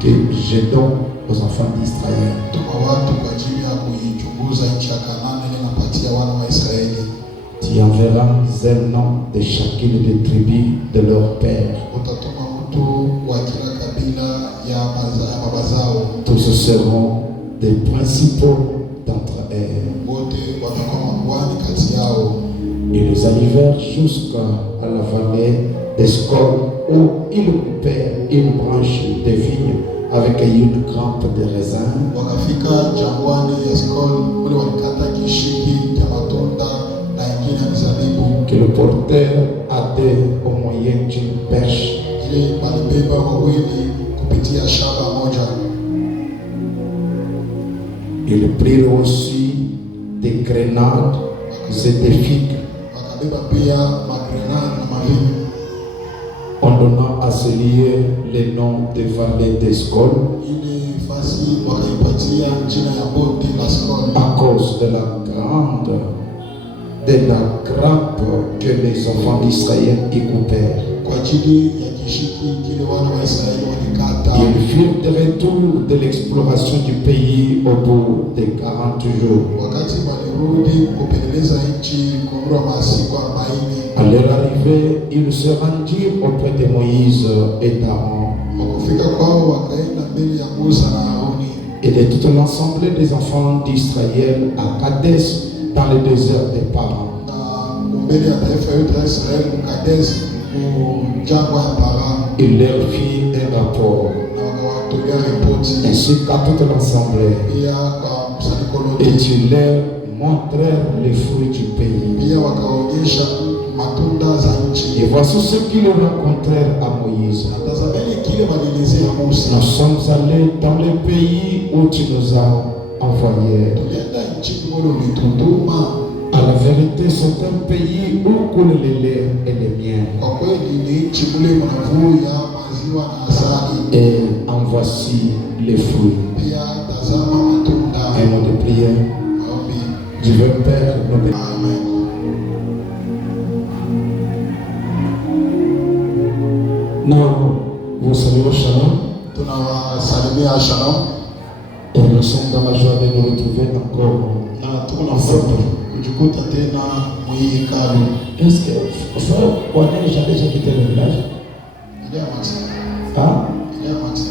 que je donne aux enfants d'Israël. Tu enverras un nom de chacune des tribus de leur père. Tous seront des principaux d'entre eux. Ils arrivèrent jusqu'à la vallée d'Escol où ils coupèrent une branche de vigne avec une grappe de raisin. Que le porteur aidait au moyen d'une perche. Ils prirent aussi des grenades et des figues. On donna à ce lieu le nom de vallée d'Escol à cause de la grappe que les enfants d'Israël y coupèrent. Ils furent de retour de l'exploration du pays au bout de 40 jours. À leur arrivée, ils se rendirent auprès de Moïse et d'Aaron et de toute l'ensemble des enfants d'Israël à Kadesh dans le désert des Parans. Il leur fit un rapport ainsi qu'à toute l'assemblée, et tu leur montrèrent les fruits du pays. Et voici ce qu'ils rencontrèrent à Moïse. Nous sommes allés dans le pays où tu nous as envoyés. À la vérité, c'est un pays où coulent les lait et les miel. Et en voici les fruits. Un mot de prière. Dieu Père, nous bénissons. Nous vous saluons Shalom. Et nous sommes dans la joie de nous retrouver encore ensemble. Est-ce que frère, j'ai déjà quitté le village? Ah?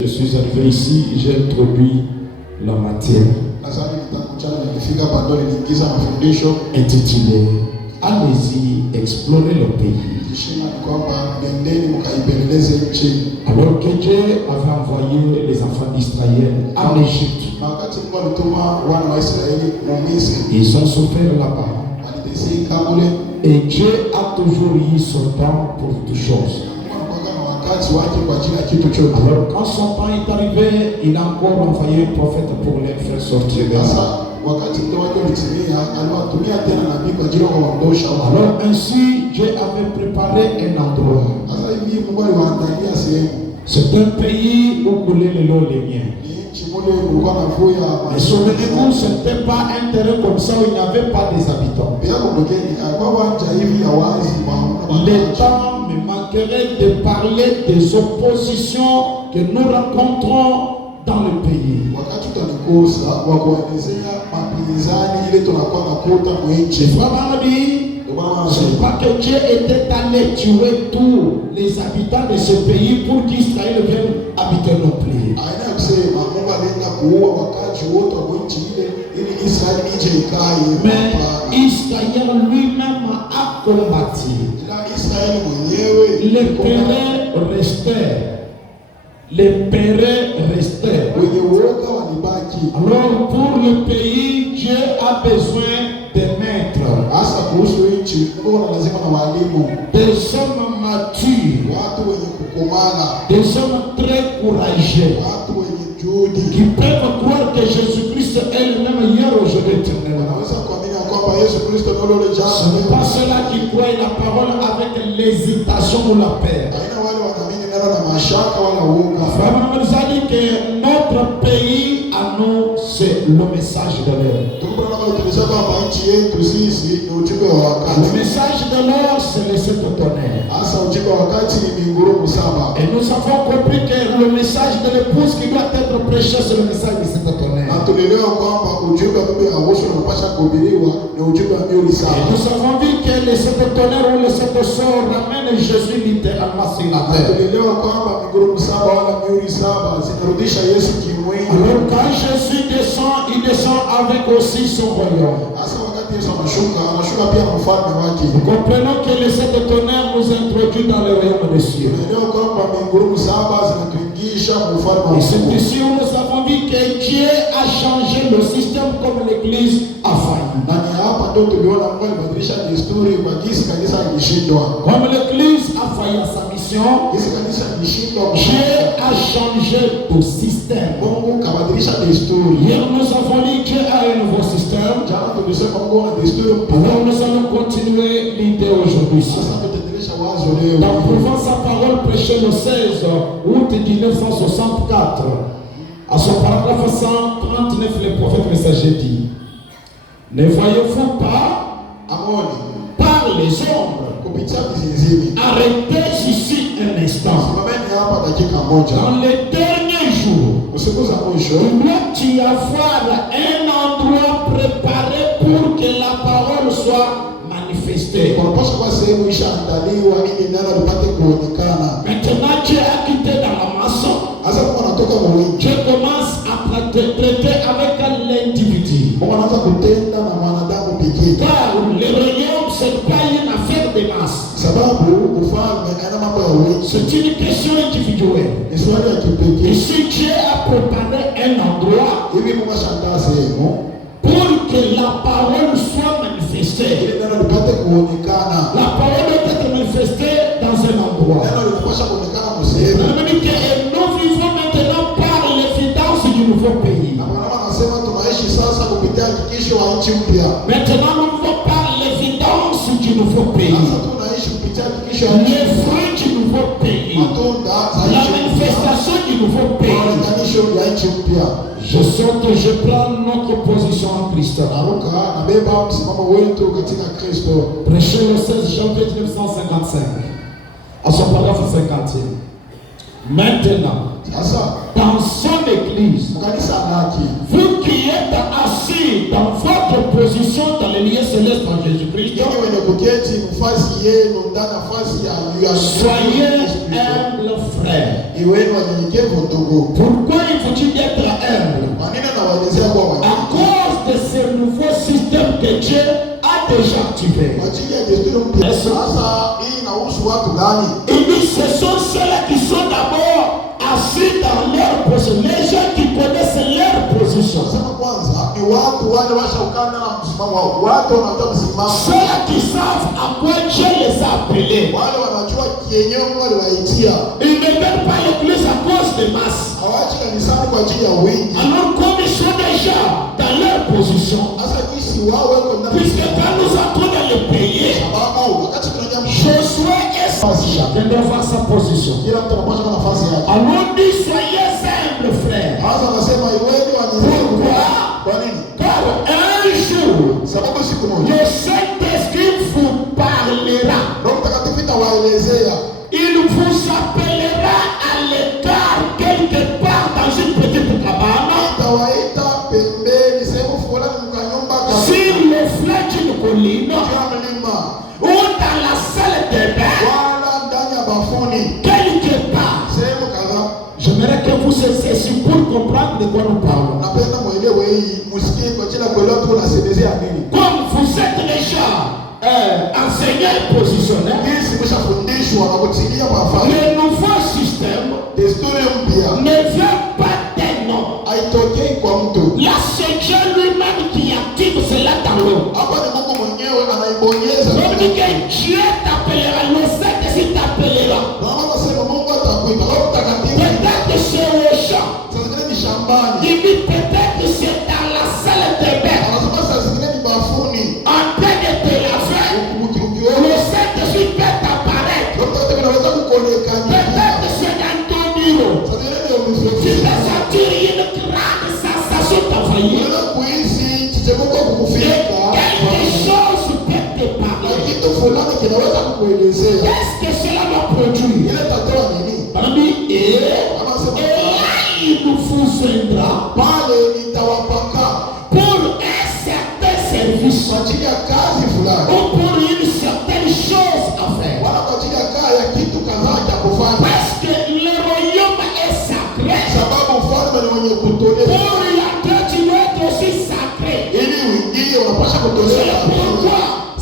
Je suis arrivé ici, j'ai introduit la matière intitulée Allez-y, explorer le pays. Alors que Dieu avait envoyé les enfants d'Israël en Égypte, ils ont souffert là-bas. Et Dieu a toujours eu son temps pour toutes choses. Alors quand son temps est arrivé, il a encore envoyé un prophète pour les faire sortir de là. Alors ainsi, Dieu avait préparé un endroit. C'est un pays où coulait le lait et le miel. Et souvenez-vous, ce n'était pas un terrain comme ça où il n'y avait pas des habitants. Le temps me manquerait de parler des oppositions que nous rencontrons dans le pays. C'est pas que Dieu était allé tuer tous les habitants de ce pays pour qu'Israël vienne habiter nos pays. Mais Israël lui-même a combattu. Les pérés restaient. Alors pour le pays, Dieu a besoin de maîtres, des hommes matures, des hommes très courageux, qui peuvent croire que Jésus-Christ est le même hier, aujourd'hui, éternellement. Ce n'est pas ceux-là qui croient la parole avec l'hésitation ou la peur. Vraiment, nous a dit que notre pays à nous, c'est le message de l'heure. Le message de l'or, c'est le sept tonnerres. Et nous avons compris que le message de l'épouse qui doit être prêché, c'est le message de sept tonnerres. Et nous avons vu que les sept tonnerres ou les sept sorts ramènent Jésus littéralement sur la terre. Alors quand Jésus descend, il descend avec aussi son royaume. Nous comprenons que les sept tonnerres nous introduisent dans le royaume des cieux. Et c'est ici où nous avons vu que Dieu a changé le système comme l'Église a failli. Comme l'Église a failli à sa mission, Dieu a changé le système. Hier nous avons dit que Dieu a un nouveau système. Alors nous allons continuer l'idée aujourd'hui. Dans Prouvant sa parole prêchée le 16 août 1964, à son paragraphe 139, le prophète messager dit: ne voyez-vous pas par les ombres? Arrêtez ici un instant. Dans les derniers jours, il doit y avoir un endroit préparé pour que la parole soit manifestée. Maintenant, Dieu a quitté dans la masse. Dieu commence à traiter avec l'individu. Car le royaume, ce n'est pas une affaire de masse. C'est une question individuelle. Et si Dieu a préparé un endroit pour que la parole soit manifestée, la parole doit être manifestée dans un endroit. Et nous vivons maintenant par l'évidence du nouveau pays. Maintenant nous vivons par l'évidence du nouveau pays. Les fruits du nouveau pays. La manifestation du nouveau pays. Je sens que je prends notre position en Christ. Prêché le 16 janvier 1955. À son paragraphe 51. Maintenant, dans son église, vous qui êtes assis dans votre position dans les lieux célestes en Jésus-Christ, soyez humbles frères. Pourquoi il faut-il être humble? À cause de ce nouveau système que Dieu a déjà activé. Il dit ce sont ceux-là qui sont d'abord assis dans leur position. Les gens qui connaissent leur position. Ceux-là qui savent à quoi Dieu les a appelés. Ils ne viennent pas l'église à cause des masses. Alors comme ils sont déjà dans leur position, puisque quand nous entrons dans le pays, Josué et chacun doit voir sa position. Alors dit soyez humbles frères. Pourquoi? Car un jour le Saint-Esprit vous parlera. Il vous appellera à l'écart quelque part dans une petite cabane. Sur le flanc d'une colline. Ou dans la salle de bain. Quelque part. J'aimerais que vous cessiez pour comprendre de quoi nous parlons. Comme vous êtes déjà enseignés et positionnés, le nouveau système ne veut pas des noms. Là, c'est Dieu lui-même qui active cela dans l'eau. Donc, Dieu t'appellera, le Saint-Esprit t'appellera. Peut-être que c'est au champ. Il dit peut-être que c'est dans la salle de bain. En train de te laver, le Saint-Esprit peut t'apparaître. Peut-être que c'est dans ton bureau. Tu peux sentir une grande sensation t'envahir. Et il vous aidera pale nitawapaka pour un certain service kwa ajili ya kazi fulani ou pour une certaine chose à faire. wala kwa ajili ya kitu kadhaa cha kufanya, Parce que le royaume est sacré. sababu ufalme ni wenye kutolewa. Pour l'entrer, tu dois être aussi sacré. Ili uingie unapaswa C'est kutolewa. pourquoi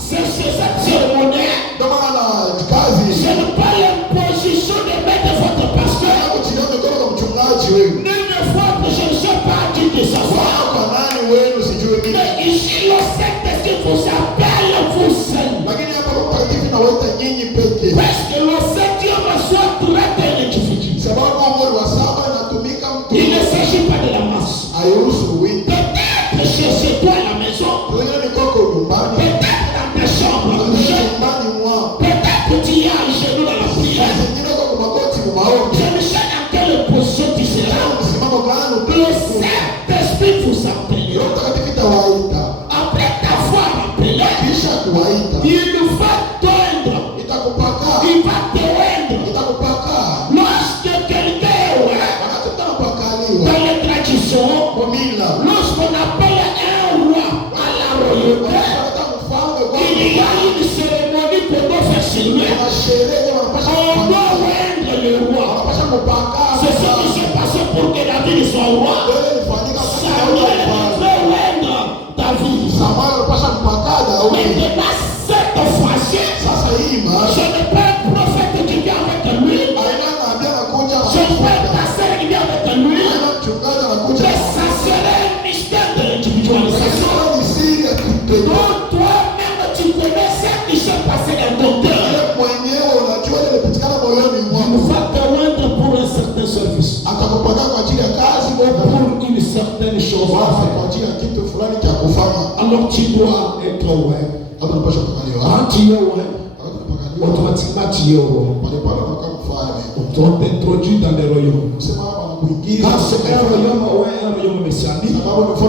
c'est cette cérémonie. Ndio maana kazi Ce n'est pas l'imposition de mettre votre pasteur. kuchilia mikono kwa mchungaji wenu. Une fois que je ne sais pas dit de s'asseoir. Kwa nani wenu sijui mimi. Mais ici, le Saint-Esprit vous appelle vous seul. Lakini hapa Roho Mtakatifu nawaita nyinyi peke. Parce que le septième soit traité de sababu umri wa 7 inatumika mtu. Il ne s'agit pas de la masse. Hairuhusu wingi. Peut-être chez toi à la maison. Wewe ni kwako nyumbani. Peut-être dans ta chambre à coucher. Nyumbani mwako. Peut-être que tu y as un genou dans la prière. Zingine kwa magoti kwa maombi. Je ne sais dans quelle position tu seras. Msimamo gani? Le Saint-Esprit vous appelle. Roho Mtakatifu itawaita. Après t'avoir appelé, Kisha kuwaita. il va t'oindre. Itakupaka. Il va te oindre. Itakupaka. Lorsque quelqu'un est dans les traditions, lorsqu'on appelle un roi à la royauté, il y a une cérémonie qu'on doit faire chez lui. On doit oindre le roi. C'est ce qui s'est passé pour que David soit roi. Samuel devait oindre David. Maintenant, cette fois-ci, ce n'est pas un prophète qui vient avec lui. Ce n'est pas un pasteur qui vient avec lui. Mais ça serait un mystère de l'individualisation. Donc toi-même, tu connais ce qui s'est passé dans ton cœur. Il va te rendre pour un certain service. Ou pour une certaine chose à faire. Alors tu dois être ouvert. Quand tu es ouvert, automatiquement tu es ouvert. On t'introduit dans les royaumes. Quand c'est un royaume messianique, alors pour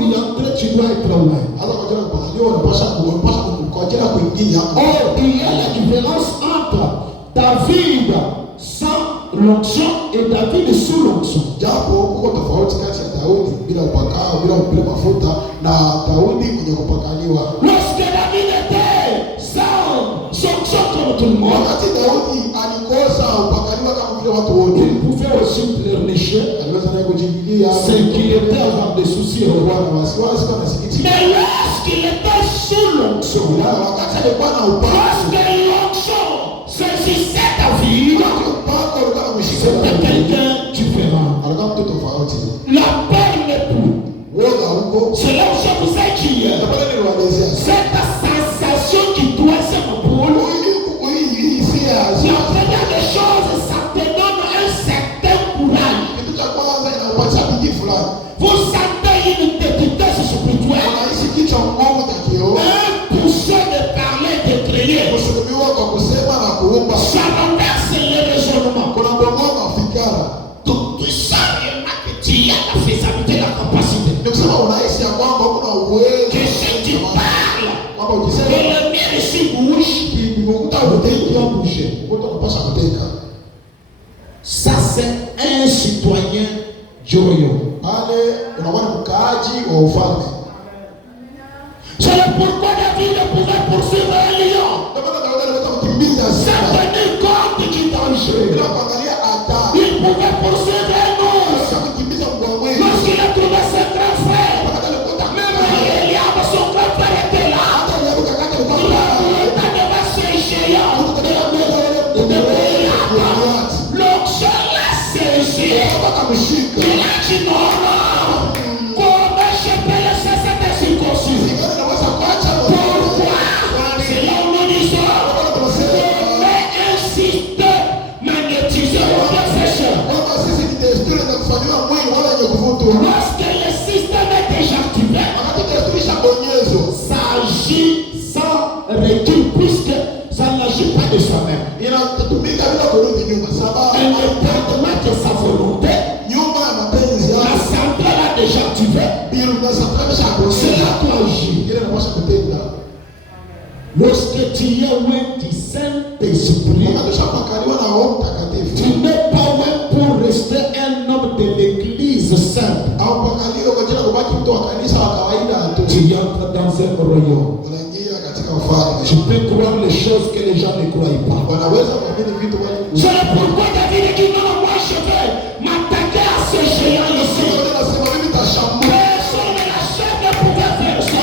y entrer, tu dois être ouvert. Or, il y a la différence entre David sans l'onction et David sous l'onction. Lorsque David était sans onction comme tout le monde, il pouvait aussi pleurnicher ce qui était avoir des soucis au roi. Mais lorsqu'il était sous l'onction, lorsque l'onction saisissait David, c'était quelqu'un différent. La peur n'est plus. C'est là où je vous ai dit hier. Cette sensation qui doit se m'épaule. La première des choses, ça te donne un certain courage. Vous sentez une détresse spirituelle. Un poussé de parler, de crier. Ça renverse les raisonnements. Donc tu sais que tu as la faisabilité, la capacité. Que si tu parles, que le mien ici bouge, ta bouteille doit bouger. Ça c'est un citoyen du royaume. C'est pourquoi David pouvait poursuivre un lion. Ça tenait compte du danger. Il pouvait poursuivre un ours. Lorsqu'il a trouvé ses grands frères, même Eliab, son grand frère était là. Il devait se géant. L'onction l'a saisi. Il a dit non, non. Comment je peux laisser cette circoncision? Pourquoi? C'est là où nous disons on met un système magnétisé au réflécheur. Lorsque le système est déjà activé, ça agit sans recul puisque ça n'agit pas de soi-même. Indépendamment de sa volonté, la centrale a déjà activé. C'est là qu'on agit. Lorsque tu es loin du Saint-Esprit, tu n'es pas loin pour recevoir unabaki mtu wa kanisa wa kawaida tu. Tu entres dans un royaume. Unaingia katika ufalme. Tu peux croire les choses que les gens ne croient pas. Wanaweza kuamini vitu wale. C'est pourquoi David dit non, moi je vais m'attaquer à ce géant ici. Anasema mimi nitashambulia. Personne ne la chair ne pouvait faire ça.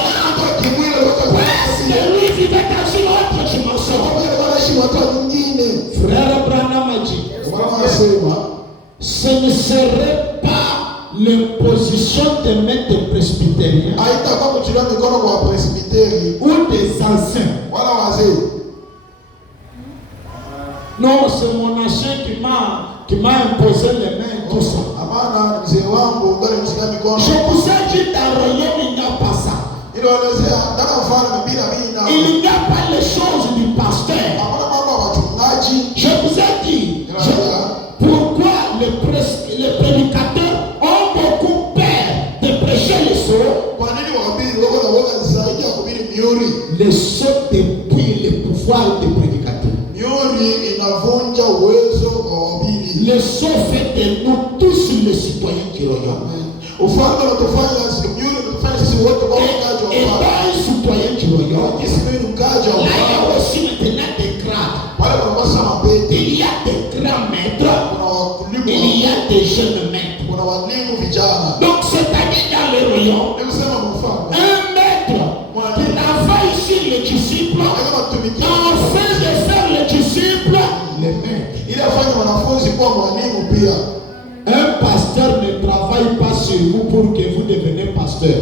Kimwili Parce que lui vivait dans une autre dimension. wanaishi watu wengine. Frère Branham a dit, ce ne serait pas l'imposition de maîtres presbytériens haitakuwa kuchulia mikono kwa presbyteri ou des anciens. wala wazee. Non, c'est mon ancien qui m'a imposé les mains, tout ça. Hapana, mzee wangu ndio alimshika mikono. Je vous ai dit dans le royaume, il n'y a pas ça. Il n'y a pas les choses du pasteur. Je vous ai dit, pourquoi les prédicateurs ont beaucoup peur de prêcher les sots. Les sots depuis le pouvoir des prédicateurs. Les sots fait de nous tous les citoyens du royaume. Et dans les citoyens du royaume, là il y a aussi maintenant des grades. Il y a des grands maîtres, il y a des jeunes maîtres. Donc c'est-à-dire dans le royaume, un maître travaille ici les disciples, afin de faire les disciples les maîtres. Un pasteur ne travaille pas sur vous pour que vous deveniez pasteur.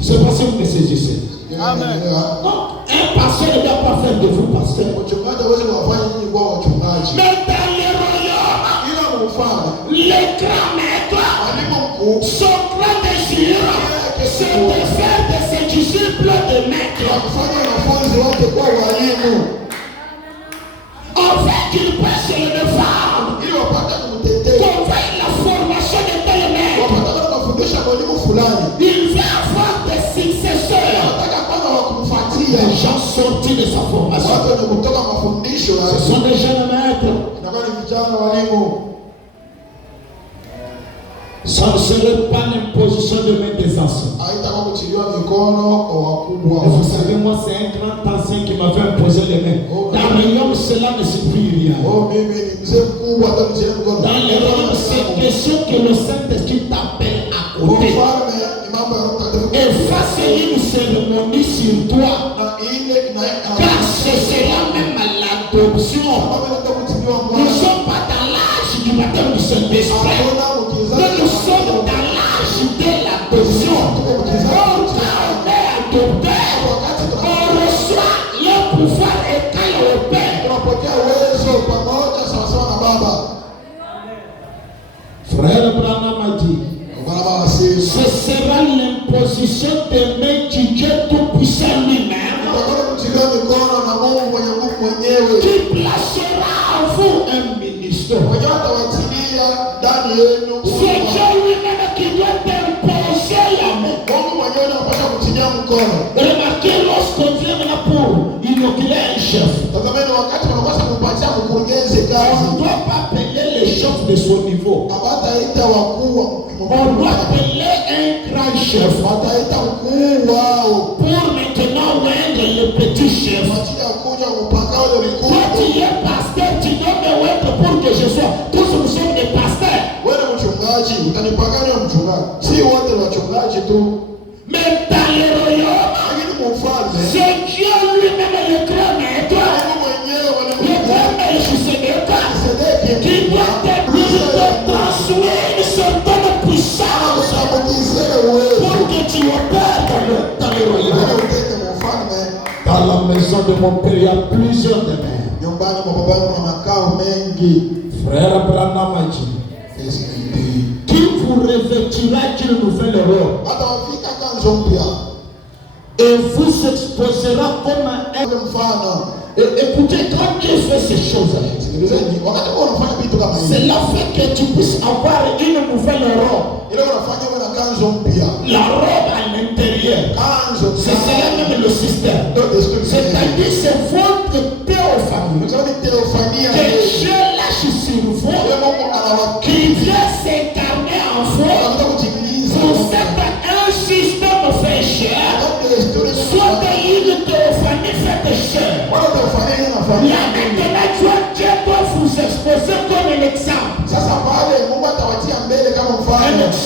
C'est pas si vous me saisissez. Amen. Donc, un pasteur ne doit pas faire de vous pasteur. Mais dans le royaume, les grands maîtres, son grand désir, c'est de faire de ses disciples des maîtres. On veut qu'il puisse le défendre. Qu'on veille la formation de tel maître. Il veut avoir des successeurs. Les gens sortis de sa formation. Ce sont des jeunes maîtres. Ça ne serait pas l'imposition de main des anciens. Vous savez, moi, c'est un grand ancien qui m'avait imposé les mains. Dans le royaume, cela ne signifie rien. Dans le royaume, c'est question que le Saint-Esprit t'appelle à côté et fasse une cérémonie sur toi. Car ce sera même l'adoption. Nous ne sommes pas dans l'âge du baptême du Saint-Esprit. Mais nous sommes dans l'âge de l'adoption. Quand on est adopté, on reçoit le pouvoir égal au Père. Frère Branham a dit, ce sera l'imposition de main du Dieu Tout-Puissant lui-même qui placera en vous un ministère. C'est Dieu lui-même qui doit t'imposer la main. Remarquez, lorsqu'on vient maintenant pour inaugurer un chef, on ne doit pas appeler les chefs de son niveau. On doit appeler un grand chef pour maintenant rendre le petit chef. Toi tu es pasteur, tu dois me rendre pour que je sois. Tous nous sommes des pasteurs. Mais dans le royaume, c'est Dieu lui-même le grand maître. Le grand maître, qui doit te transmettre une certaine puissance pour que tu opères dans le royaume. Dans la maison de mon père, il y a plusieurs demeures. Frère Branham a dit, qui vous revêtira d'une nouvelle robe et vous exposera comme un. Écoutez, quand Dieu fait ces choses-là, cela fait que tu puisses avoir une nouvelle robe. La robe à l'intérieur, c'est cela même le système. C'est-à-dire c'est votre théophanie que Dieu lâche sur vous, qui vient s'incarner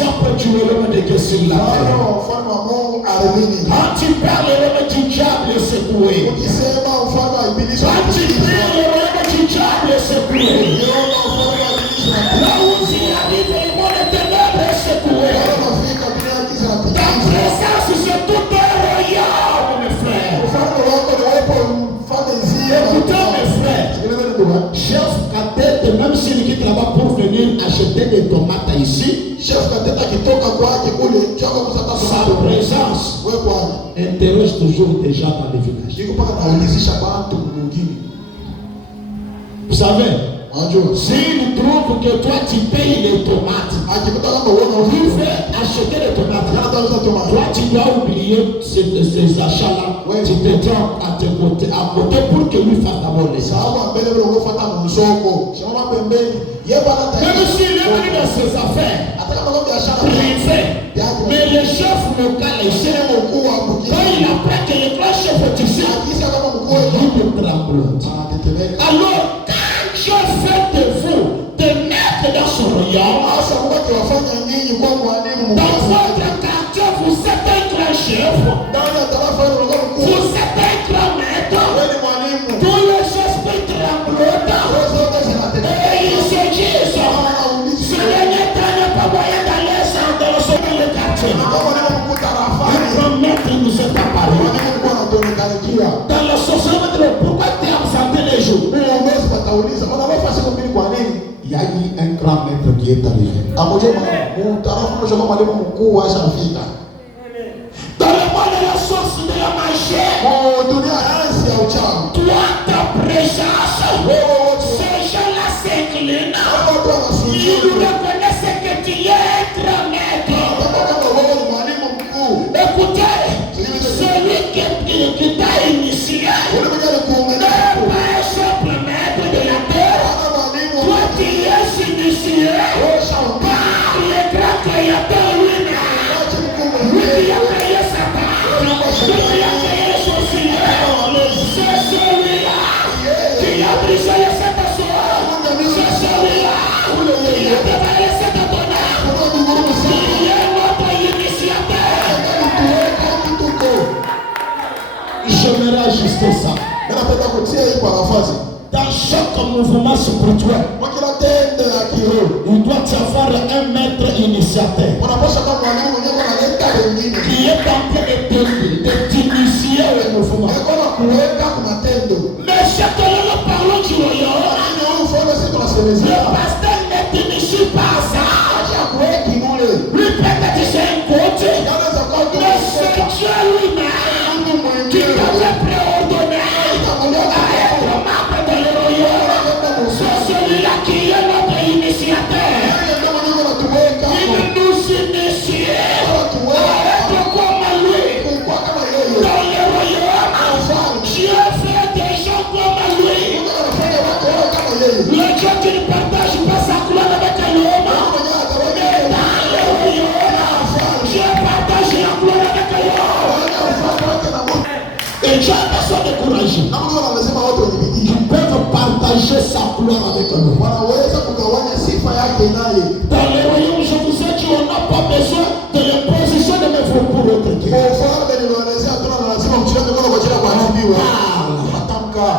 exemple du royaume de Dieu sur la terre. Quand tu parles, le royaume du diable est secoué. Quand tu pries, le royaume du diable est secoué. Là où tu arrives, le monde des ténèbres est secoué. Ta présence, c'est tout un royaume, mes frères. Écoutez, mes frères, chef cadet, même s'il quitte là-bas pour venir acheter des tomates ici, sa présence interroge toujours des gens dans les villages. Vous savez, s'il trouve que toi tu payes les tomates, tu fais acheter les tomates, toi tu dois oublier ces achats-là, tu te tiens à côté pour que lui fasse d'abord les achats. Même s'il est venu dans ses affaires privées, mais le chef local ici, quand il apprend que le grand chef est ici, il me tremble. Alors, je fais de vous des maîtres dans son royaume. Dans votre quartier, vous êtes un grand chef. Vous êtes un grand maître. Tous les esprits tremblent. Et ils se disent, ce dernier temps n'est pas moyen d'aller dans le sommet du quartier. Un grand maître nous est apparu. Dans le social, pourquoi tu es absenté les jours? Il y a eu un grand maître qui est arrivé. Dans le monde de la source de la magie, toi, ta présence, ces gens-là s'inclinent. Ils reconnaissent que tu es un grand maître. Écoutez, celui qui t'a initié n'est pas un simple maître de la terre. Toi, tu es initié par le grand créateur lui-même. Lui qui a créé Satan, lui qui a créé les sorciers. C'est celui-là qui a brisé les sept assoirs. C'est celui-là qui a dévalé les sept tonnerres. Il est notre initiateur. J'aimerais ajuster ça. Dans chaque mouvement spirituel, il doit y avoir un maître initiateur qui est en train de t'initier au mouvement. Mais chaque fois nous parlons du royaume, le pasteur ne t'initie pas à ça. Lui peut-être c'est un coach, mais c'est Dieu lui-même qui t'avait préordonné à être membre de le royaume. C'est celui-là qui est notre initiateur. Il nous initie à être comme lui. Dans le royaume, Dieu fait des gens comme lui. Le Dieu qui ne partage pas sa gloire avec l'homme. Mais dans le royaume, Dieu partage la gloire avec l'homme. Et Dieu n'a pas besoin de courage. Ils peuvent partager sa gloire avec l'homme. Dans le royaume, je vous ai dit, on n'a pas besoin de l'imposition de mes voix pour autre Dieu.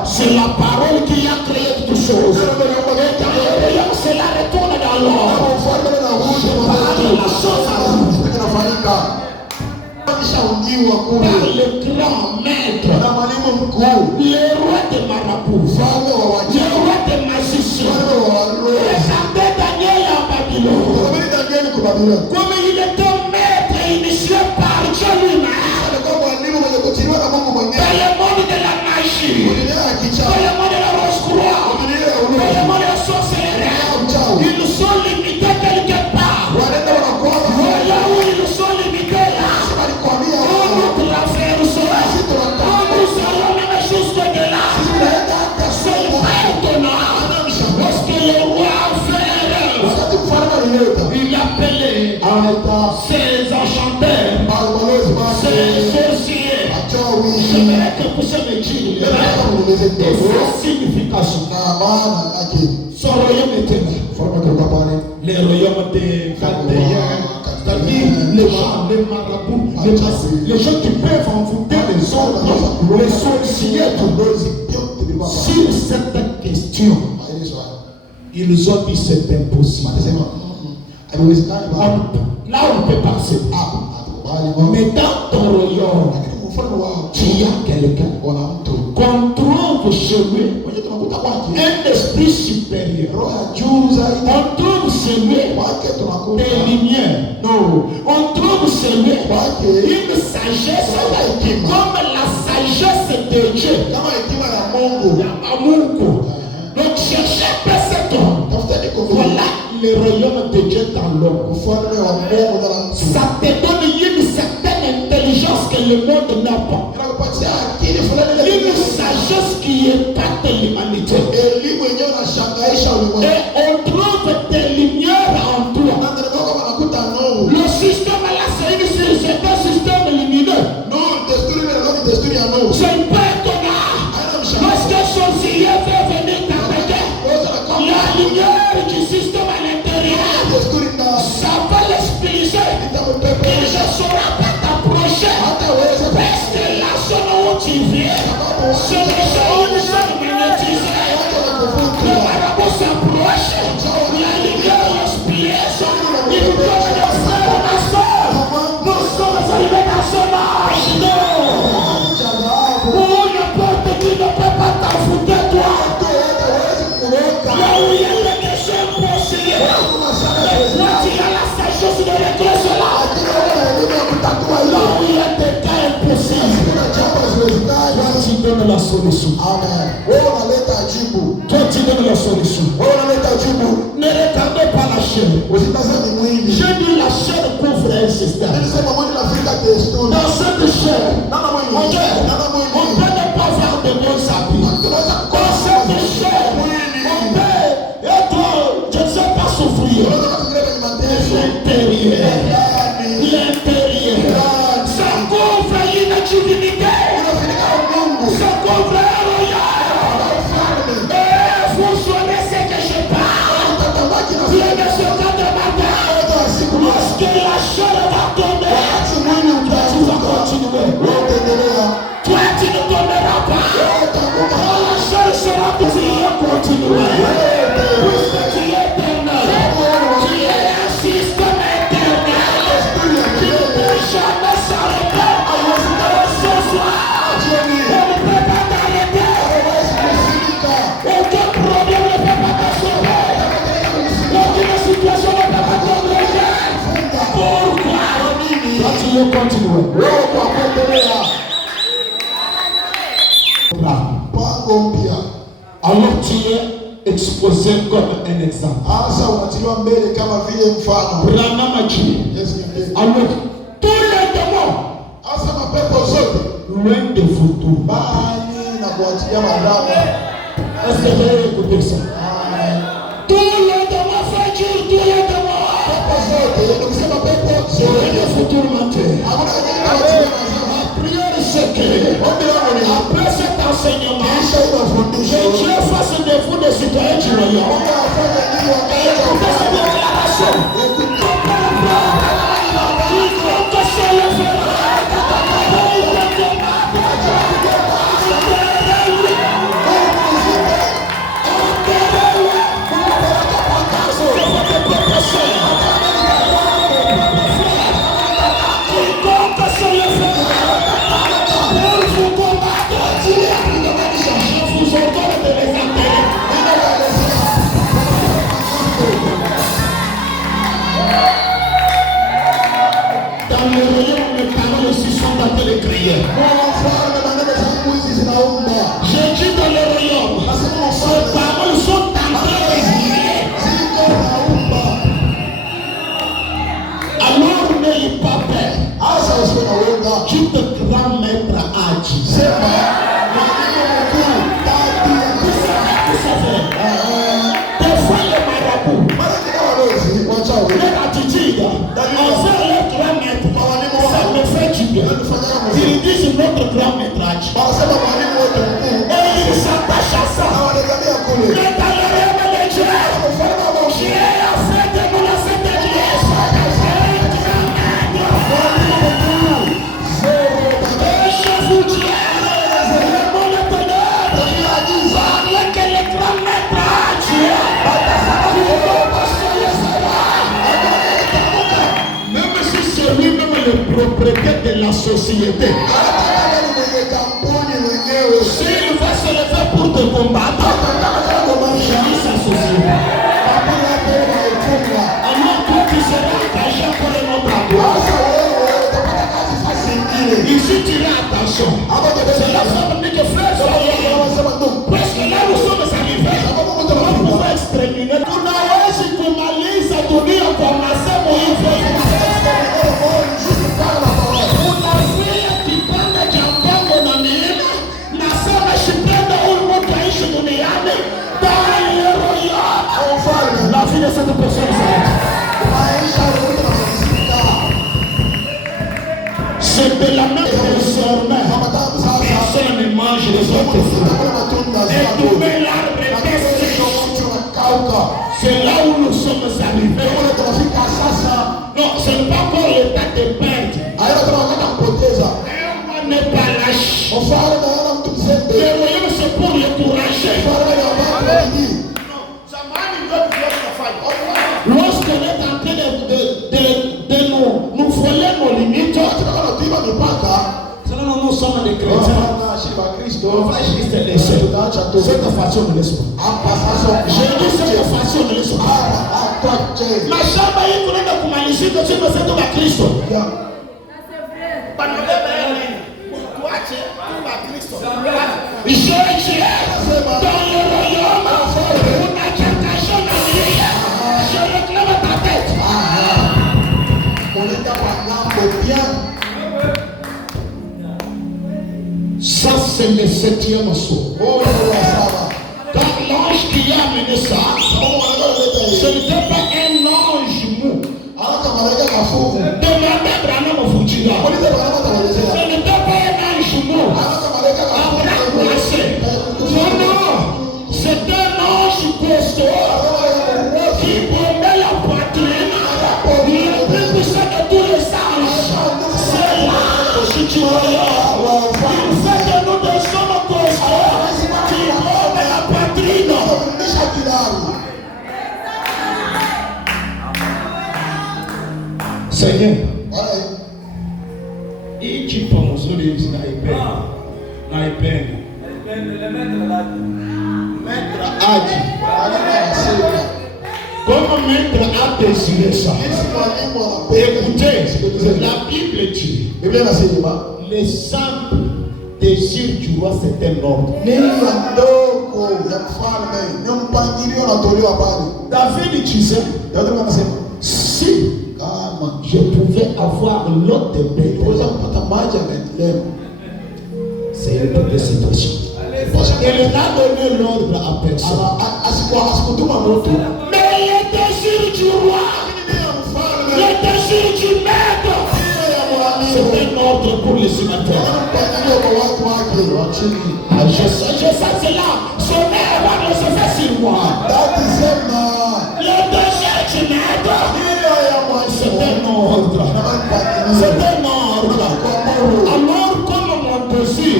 C'est la parole qui a créé toutes choses. Et dans le royaume, c'est la retourne dans l'or. Je parle la chose à vous. Par le grand maître, le roi des marabouts, le roi des magiciens, regardez Daniel en Babylone. Comme il est un maître initié par Dieu lui-même. Dans le monde de la magie, dans le monde de la rose-croix, dans le monde de la sorcellerie, ils sont limités quelque part. Voilà où ils sont limités là. On nous traverse, on nous allons même jusque-là. C'est pas étonnant. Lorsque le roi fait, il appelait ses enchanteurs, ses sorciers. J'aimerais que vous me dites sa signification. Son royaume était là. Le royaume des Chaldéens, les gens, les marabouts, les gens qui peuvent envoûter les autres, les sorciers, sur cette question, ils ont dit c'est impossible. Là on peut passer. Mais dans ton royaume, tu as quelqu'un qu'on trouve chez lui un esprit supérieur. On trouve chez lui des lumières. On trouve chez lui une sagesse comme la sagesse de Dieu. Donc cherchez cet homme. Voilà le royaume de Dieu dans l'homme. Ça te donne une certaine intelligence que le monde n'a pas. Une sagesse qui impacte l'humanité. Et on trouve des lumières en toi. Le système là, c'est un système lumineux. C'est pas étonnant. Lorsque sorcier veut venir t'arrêter, la lumière du système à l'intérieur, ça va l'expulser. Il ne saura pas t'approcher. Parce que la zone où tu viens, c'est déjà une zone magnétisée. Le marabout s'approche, la lumière l'expulse. Il vous donne le frère, ma soeur. Nous sommes arrivés dans son âge. Où n'importe qui ne peut pas t'enfouter, toi. Là où il y a des déchets impossibles. Là tu as la sagesse de l'église là. Là où il y a des cas impossibles. Toi tu donnes la solution. Toi tu donnes la solution. Ne regardez pas la chair. J'ai dit la chair couvre un système. Dans cette chair, on peut ne pas faire de bons habits. Dans cette chair, on peut être, je ne sais pas, souffrir. L'intérieur, ça couvre une divinité. Ça couvre un royaume. Et vous savez ce que je parle. Dieu ne se garde pas. Lorsque la chair va tomber, toi tu vas continuer. Toi tu ne tomberas pas. La chair sera continuer. Puisque tu es éternel. Tu es un système éternel. Tu ne peux jamais s'arrêter. Ce soir, on ne peut pas t'arrêter. Aucun problème ne peut pas te sauver. Aucune situation ne peut pas t'obliger. Pourquoi? Toi tu veux continuer. Alors tu es exposé comme un exemple. Branham a dit, alors tous les démons, loin de vous tout. Est-ce que vous avez écouté ça? Tous les démons font dire, tous les démons. C'est le futur menteur. La prière c'est que après cet enseignement, Dieu fasse de vous des citoyens du royaume. Et écoutez cette déclaration. Quiconque se lèvera les crières. J'ai dit dans le royaume, ces paroles sont en train d'exprimer. Alors n'ayez pas peur. Tu te grand maître a dit. C'est vrai. Des fois les marabouts, leur attitude, envers leur grand maître, ça me fait du bien. Ils disent notre grand maîtrage. Et ils s'attachent à ça. Mais dans le rêve de Dieu, Dieu a fait de nous cette église un grand maître. de la société. S'il va se lever pour te combattre, jamais sa société. Alors toi tu seras engagé pour un autre endroit. Ici tu as attention. C'est la femme dit que frère parce que là nous sommes arrivés. On pouvait exterminer. Tunawezi kumaliza dunia kwa masemo hivyo. Unafia kipande cha mpango na neema. Nasema shipenda huyu mtu aishi duniani. La vie de cette personne s'arrête. C'est de la même désormais. Personne ne mange les autres fruits. Et tomber l'arbre est sèche. C'est là où nous sommes arrivés. Non, ce n'est pas encore l'état de perdre. On n'est pas lâche. Le royaume c'est pour les courageux. Lorsqu'on est en train de nous voler nos limites, selon nous sommes des chrétiens. On va juste laisser. Cette façon de laisser. Je dis cette façon de laisser. Ma chambre est pour nous kumaliza que tu me fais de Christ. Je dans le royaume. Je réclame ta tête. Ça c'est le 7e saut. Donc l'ange qui a amené ça, ce n'était pas un ange mou. Demandez Branham au Foujiga. Ce n'était pas un ange mou. Non, c'est un ange costaud qui bombait la poitrine. Il est plus puissant que tous les anges. C'est l'ange qui royaume. Il fait que nous des hommes costauds qui bombent la poitrine. Seigneur, ikipa mzuri naipenda. Maître Adi, comme maître a désiré ça. Écoutez, la Bible dit, les simples désirs du roi c'est un ordre. David disait, si je pouvais avoir l'autre de bête, c'est une autre situation. Il n'a donné l'ordre à personne. Mais le désir du roi, le désir du maître, c'est un ordre pour les sénateurs. Je sais cela. Son œuvre ne se fait sur moi. Le désir du maître, c'est un ordre. C'est un ordre. Alors comme mon désir,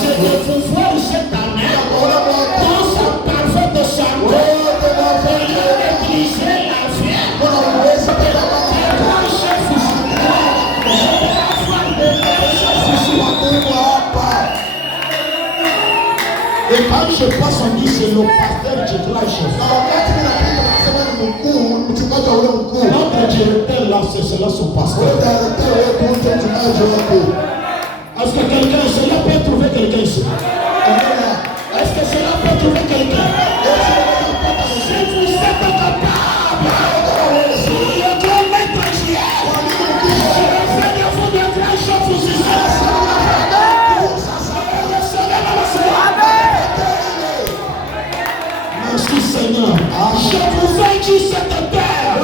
c'est de vous voir cette année dans sa parfaite santé, de négliger la vie, et quand je passe en dit c'est le pasteur du grand chef. Notre directeur là, c'est cela son pasteur. Est-ce que quelqu'un, cela peut trouver quelqu'un ici? Est-ce que cela peut trouver quelqu'un? Si vous êtes capable, si le grand maître Dieu, je fais de vous de grand chef ici. Merci Seigneur. Je vous ai dit cette terre.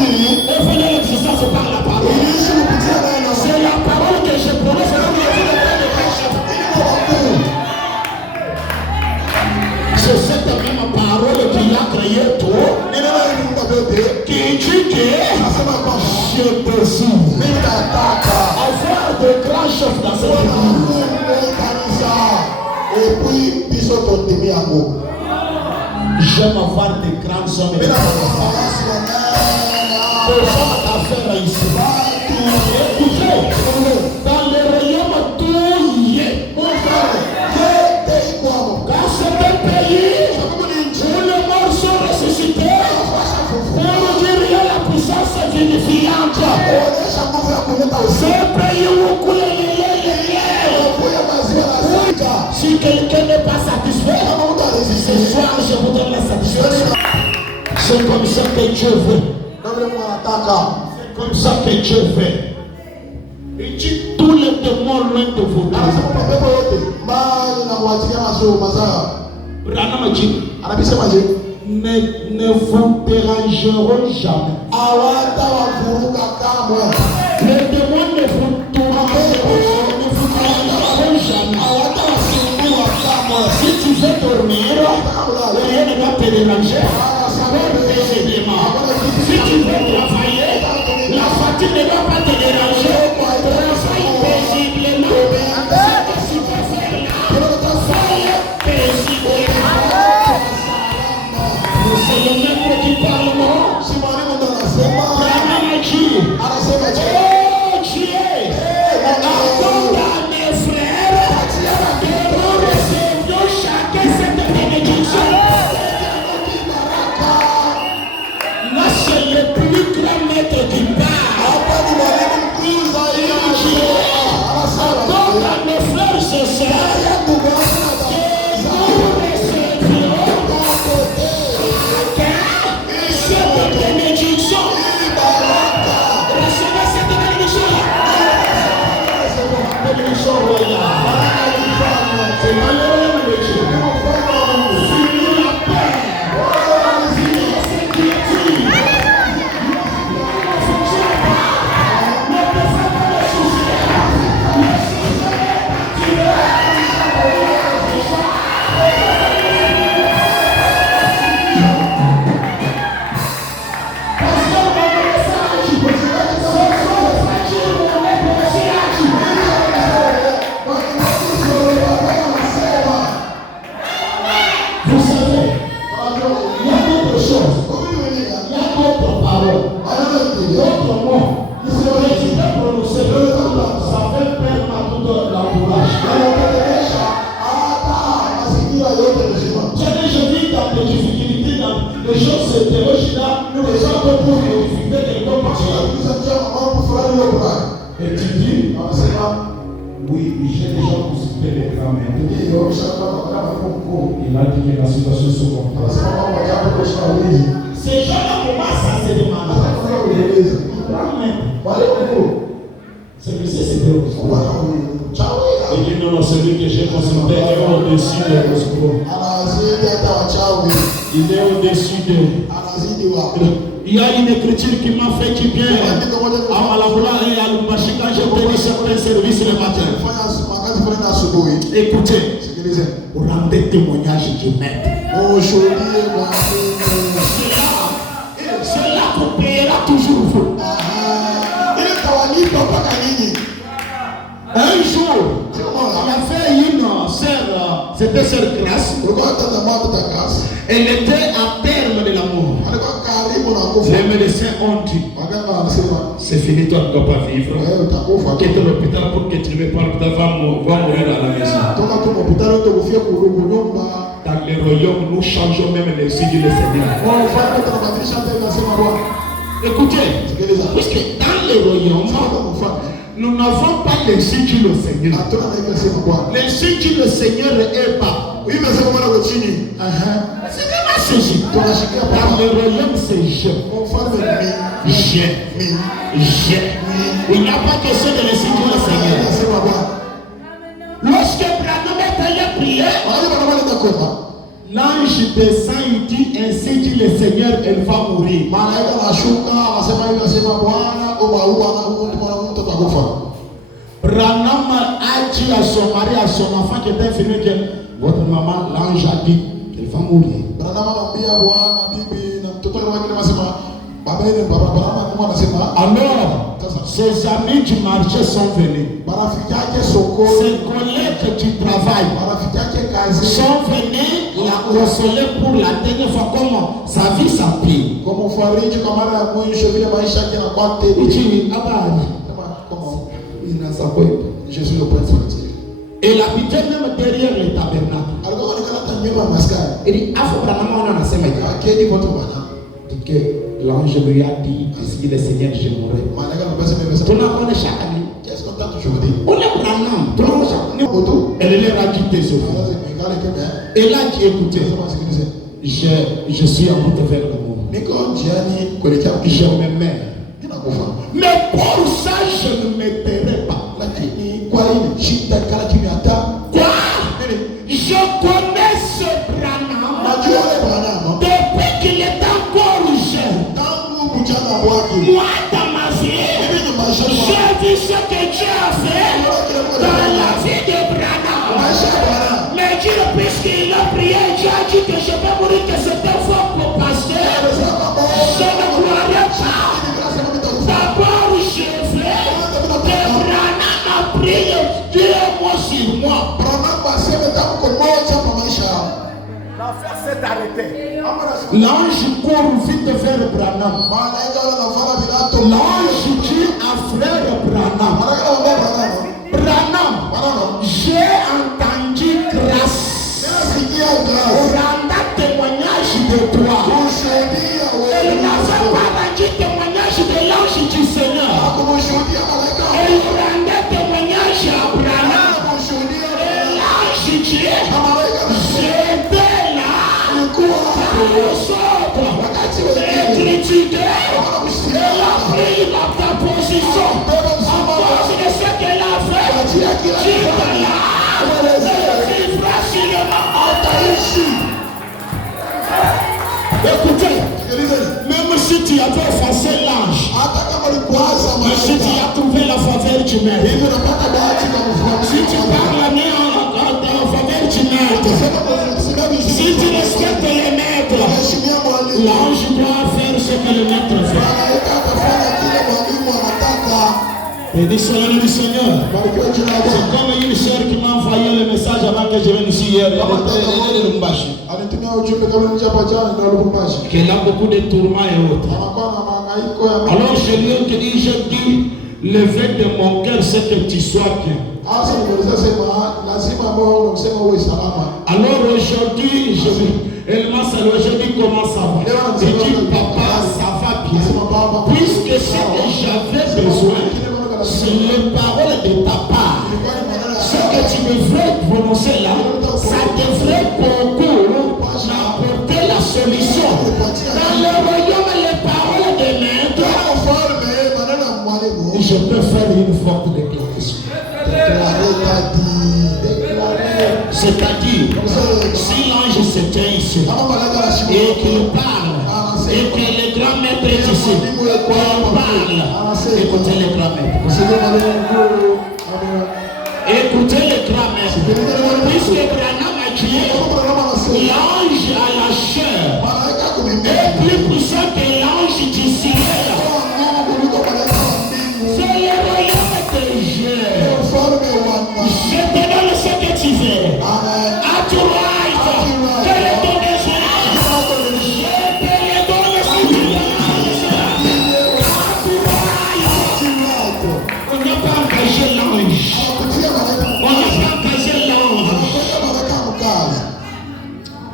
Et venez l'existence par la parole. C'est la parole que je prononce. C'est cette même parole qui a créé tout. Qui dit que je désire avoir de grands chefs dans cette église. J'aime avoir des grands hommes et des grandes femmes. Des hommes d'affaires ici. Écoutez, kuonesha nguvu ya kuleta uzima. Kuya maziwa na sika. Si quelqu'un n'est pas satisfait, ce soir je vous donne la satisfaction. C'est comme ça que Dieu veut. C'est comme ça que Dieu veut. Il dit tous les démons loin de vous. Ne vous dérangeront jamais. Les démons ne vous tourneront jamais. Si tu veux dormir, rien ne va te déranger. Si tu veux travailler, la fatigue ne va pas te déranger. Travaille paisiblement. Si tu veux faire là, travaille paisiblement. C'est le maître qui parle, non? Oh Dieu, accorde à mes frères que nous recevions chacun cette bénédiction. Là, c'est le plus grand maître qui parle. Accorde à mes frères et sœurs que nous recevions cette bénédiction. Recevez cette bénédiction. Bénédiction royale. C'est malheureux de Dieu. Sur la paix. Sur la sécurité. Ne fonctionne pas. Ne te fais pas de soucis. Le souci est vous savez, il y a d'autres choses. Il y a d'autres paroles. D'autres mots. Si tu peux prononcer le temps, ça fait perdre à tout l'entourage. Je vis dans des difficultés, dans les choses s'interrogent là, les gens peuvent pour les difficultés quelque part. Et tu dis, oui, j'ai déjà consulté les grands-mères. Il a dit que la situation se comprend. Ces gens-là commencent à se demander. C'est que c'est de il dit non, celui que j'ai consulté est au-dessus de l'escroc. Il est au-dessus de. Il y a une écriture qui m'a fait du bien. À Malabula et à Lumbashi, quand j'ai payé certains services le matin. Écoutez, rendez témoignage du maître. Cela vous payera toujours vous. Un jour, on a fait une sœur, c'était sœur Grace. Elle était à terme de l'amour. Les médecins ont dit, c'est fini, toi tu ne dois pas vivre. Quitte l'hôpital pour que tu ne vas pas l'hôpital, va mourir à la maison. Dans les royaumes, nous changeons même les signes du Seigneur. Écoutez, puisque dans les royaumes, nous n'avons pas les signes du Seigneur. Les signes du Seigneur est bas. C'est vraiment ceci. Dans le royaume, c'est je. Il n'y a pas question de les signes du Seigneur. Lorsque Branham est allé prier, l'ange descend, il dit ainsi dit le Seigneur, elle va mourir. Branham a dit à son mari, à son enfant qui était infirmier, que votre maman, l'ange a dit qu'elle va mourir. Alors, ses amis du marché sont venus. Ses collègues du travail sont venus la consoler pour la dernière fois. Comment sa vie s'appuie. Je suis le prince. Et la habitait même derrière le tabernacle. Il dit, L'ange lui a dit, si le Seigneur, je mourrai. Qu'est-ce qu'on t'a toujours dit? On est Branham. Elle leur a dit tes enfants. Elle a dit, écoutez, je suis en route vers le monde. Je me mets. Mais pour ça, je ne me tairai pas. Quoi? Je connais ce Branham depuis qu'il est encore jeune. Moi, dans ma vie, j'ai vu ce que Dieu a fait dans la vie de Branham. Mais Dieu, puisqu'il a prié, Dieu a dit que je vais mourir, que c'était faux pour pasteur. Je ne croirais pas. D'abord, je vais que Branham a prié Dieu moi sur moi. L'affaire s'est arrêtée. L'ange court vite vers Branham. L'ange dit à frère Branham, Branham, j'ai entendu grâce. Renda témoignage de toi. Elle n'avait pas rendu témoignage de l'ange du Seigneur. Elle rendait témoignage à Branham. Et l'ange dit, j'étais là par les autres et critiqué. Elle a pris la position à cause de ce qu'elle a fait. Tu es là. Écoutez, même si tu avais offensé l'ange, mais si tu as trouvé la faveur du maître, si tu parles en faveur du maître, si tu respectes les maîtres, l'ange doit faire ce que le maître fait. Béni soit le nom du Seigneur. C'est comme une sœur qui m'a envoyé le message avant que je vienne ici hier. Elle était de Lumbashi. Qu'elle a beaucoup de tourments et autres. Alors je lui ai dit, le vœu de mon cœur, c'est que tu sois bien. Alors aujourd'hui, elle m'a salué, je dis comment ça va. Elle dit, papa, ça va bien. Puisque ce que j'avais besoin, c'est les paroles de ta part. Ce que tu devrais prononcer là, ça devrait beaucoup apporter la solution. Dans le royaume, les paroles de maître, je peux faire une forte déclaration. C'est-à-dire, si l'ange s'éteint ici et qu'il parle, et que le grand maître est ici, qu'on parle, écoutez le grand maître. Écoutez le grand maître. Puisque Branham a dit, l'ange à la chair est plus puissant que l'ange du ciel. C'est le royaume de Dieu. Je te donne ce que tu veux. À droite, je le donne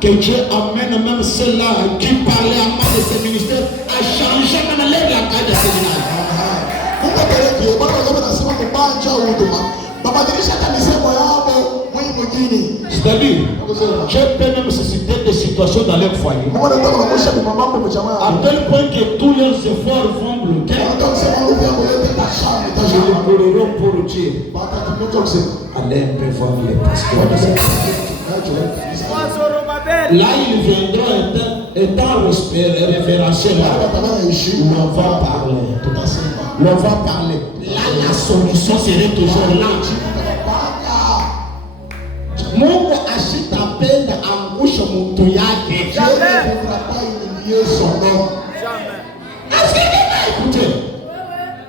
que Dieu amène même ceux-là qui parlaient à mal de ce ministère à changer même leur langage de ce village. C'est-à-dire, Dieu peut même susciter des situations dans leur foyer. À tel point que tous leurs efforts vont bloquer. Ils courront pour Dieu. Allez un peu voir les pasteurs. Là, il viendra étant référencé là. On va parler. On va parler. Là, la solution serait toujours là. Mungu asitapenda angusha mtu yake. Est-ce que écoutez?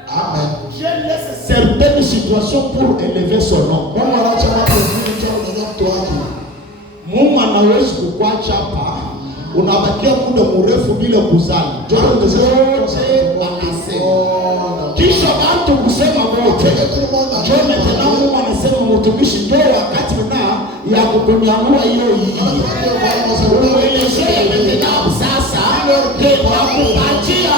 Amen. Dieu laisse certaines situations pour élever son nom. Mungu anaweza kukuacha hapa, unabakia muda mrefu bila kuzaa. Kisha watu kusema wote. Ndio tena Mungu anasema mtumishi, ndio wakati na ya kukunyangua hiyo hii. Uelezee tena sasa, kwa kupatia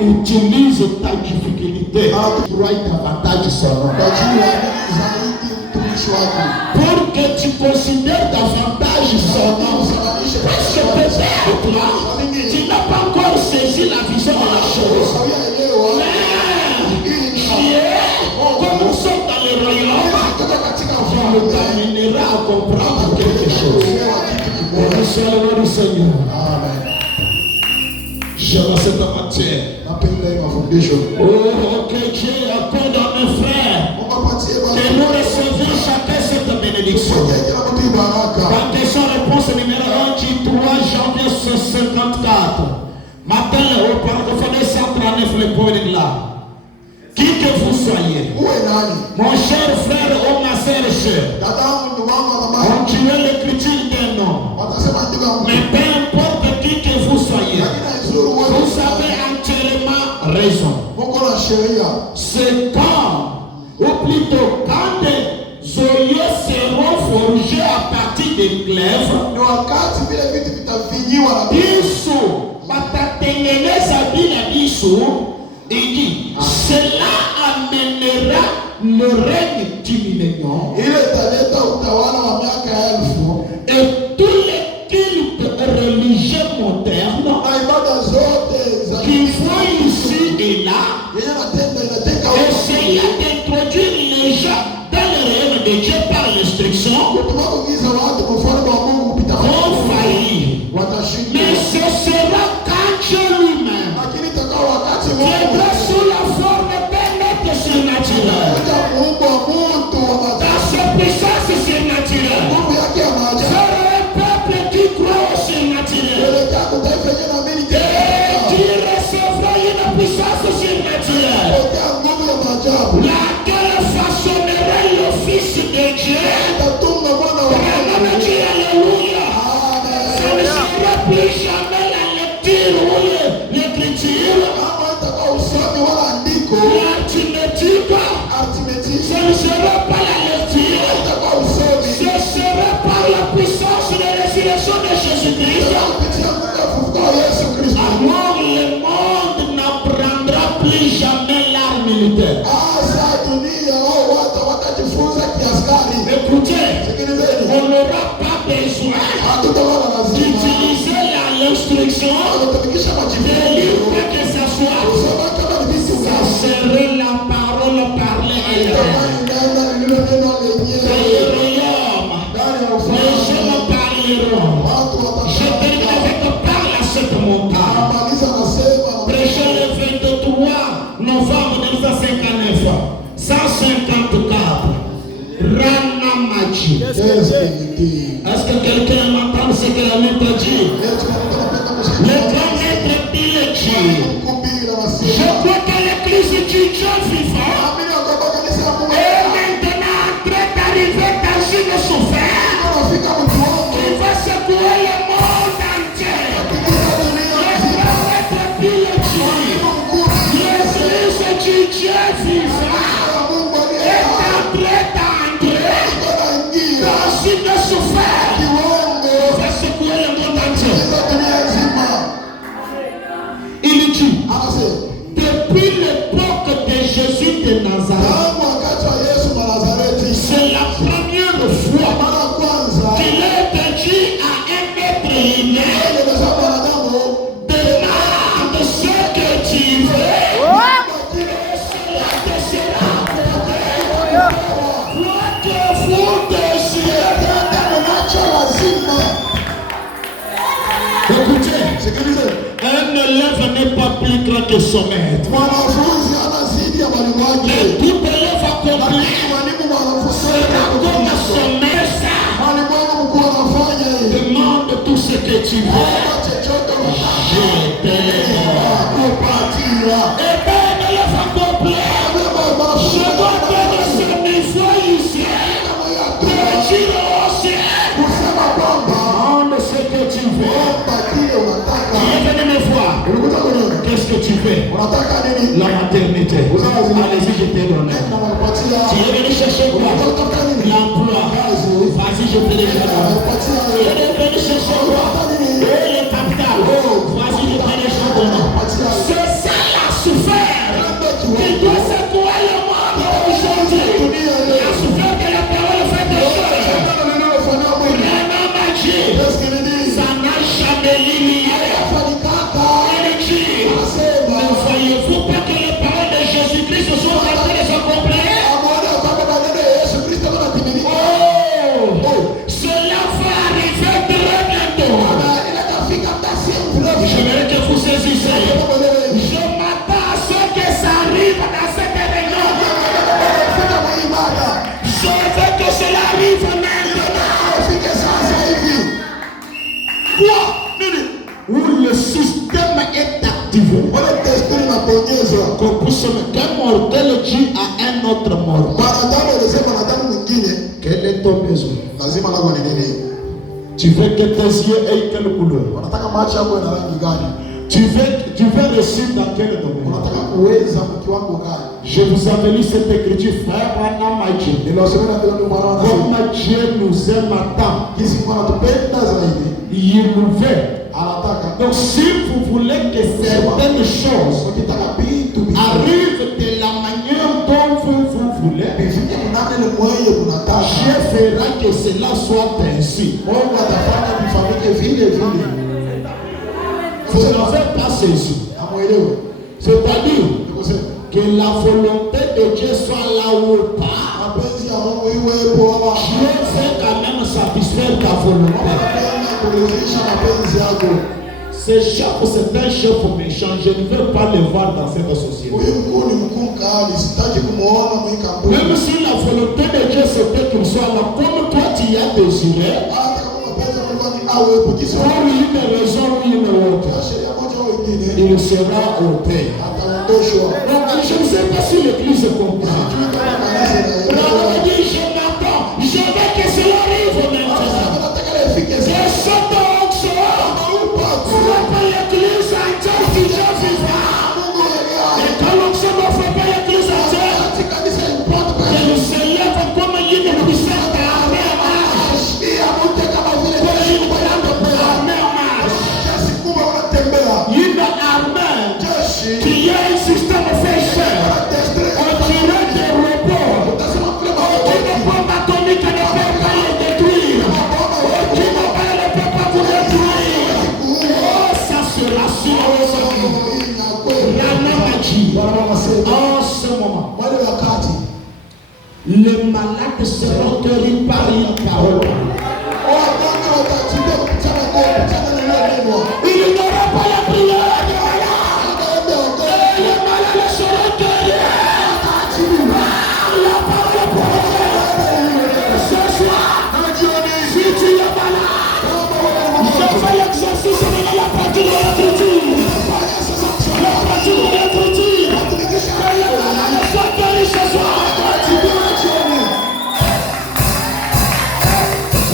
utilise ta difficulté pour être davantage son nom. Pour que tu considères davantage son nom. Parce que peut-être toi, tu n'as pas encore saisi la vision de la chose. Mais comme nous sommes dans le royaume, on nous amènera à comprendre quelque chose. Nous sommes le Seigneur. Amen. J'aime cette matière. Oh, que Dieu accorde à mes frères que nous recevions chacun cette bénédiction. La question-réponse numéro 1 du 3 janvier 54. M'appelle au paragraphe 139, le point de là. Qui que vous soyez, mon cher frère ou ma sœur chère, continuez l'écriture d'un nom. Mais peu importe qui que vous soyez, vous avez entièrement raison. C'est quand, ou plutôt quand des oeillets seront forgés à partir des glaives, il dit, cela amènera le règne du millénaire et tous les cultes religieux modernes qui font ici et là essayer d'introduire les gens dans le règne de Dieu par l'instruction vont faillir. Mais ce sera quand Dieu lui-même viendra sous la forme d'un être surnaturel. Dans sa puissance surnaturelle, faire un peuple qui croit au surnaturel et qui recevra une puissance surnaturelle, laquelle façonnera le Fils de Dieu. Alléluia. Ça ne sera plus jamais la lecture ou l'écriture. Ce ne sera pas la lecture, ce sera par la puissance de la résurrection de Jésus-Christ. Alors le monde n'apprendra plus jamais l'art militaire. Écoutez, on n'aura pas besoin d'utiliser l'instruction de livre que ce soit. Ça serait la parole parlée à l'homme. Les gens parleront. Je termine avec parle à cette montagne. Prêcher le 23 novembre 1959. 154. Ranamachi. Est-ce que quelqu'un m'entend ce que la lettre dit? Le grand maître Bill dit. Je crois que l'église du Dieu vivant est maintenant en train d'arriver dans une souffrance qui va secouer le monde entier. Le grand maître Bill dit. L'église du Dieu vivant est en train d'entrer dans une souffrance qui va secouer le monde entier. Il dit. Depuis l'époque de Jésus de Nazareth, c'est la première fois qu'il est dit à un être humain, demande ce que tu veux, et cela te sera accordé. Quoi que vous désirez. Écoutez, un élève n'est pas plus grand que son maître. Et tout élève accompli sera comme son maître. Demande tout ce que tu veux. Je te le et bien élève accompli, je dois donner ce niveau ici. De dire au ciel, demande ce que tu veux. Il est venu me voir. Qu'est-ce que tu fais? La maternité. Allez-y, je t'ai donné. Tu es venu chercher quoi? L'emploi. Vas-y, je t'ai déjà donné. Tu es venu chercher quoi? Le capital. Vas-y, je t'ai déjà donné. C'est ça Qu'un mortel dit à un autre mortel. Quelle est ton besoin? Tu veux que tes yeux aient quelle couleur? Tu veux réussir dans quel domaine? Je vous avais lu cette écriture, frère. Comme Dieu nous aime tant, il nous veut. Donc si vous voulez que certaines choses arrivent de la manière dont vous voulez, Dieu fera que cela soit ainsi. Vous n'avez pas saisi. C'est-à-dire que la volonté de Dieu soit là ou pas. Dieu fait quand même satisfaire ta volonté. Ce chef, c'est un chef méchant. Je ne veux pas le voir dans cette société. Même si la volonté de Dieu c'était qu'il soit là, comme toi tu y as désiré, pour une raison ou une autre, il sera ôté. Donc je ne sais pas si l'église comprend. On dit je m'attends, je veux que cela arrive maintenant. Et ce donc sera pour l'église entière qui Dieu vivra. Et quand l'onction ne fait pas l'église entière, elle se lève comme une puissante armée en marche. Une armée qui a un système fait cher. On dirait des robots. Aucune bombe atomique ne peut pas les détruire. Aucune bombe ne peut pas vous détruire. Oh, ça sera sûr. En ce moment, les malades seront guéris par une parole. Il n'aura pas la prière des malades. Et les malades seront guéris par la parole prophète. Ce soir, si tu es malade, je fais l'exercice de la pratique de l'écriture. La pratique de l'écriture. Que les malades soient guéris ce soir.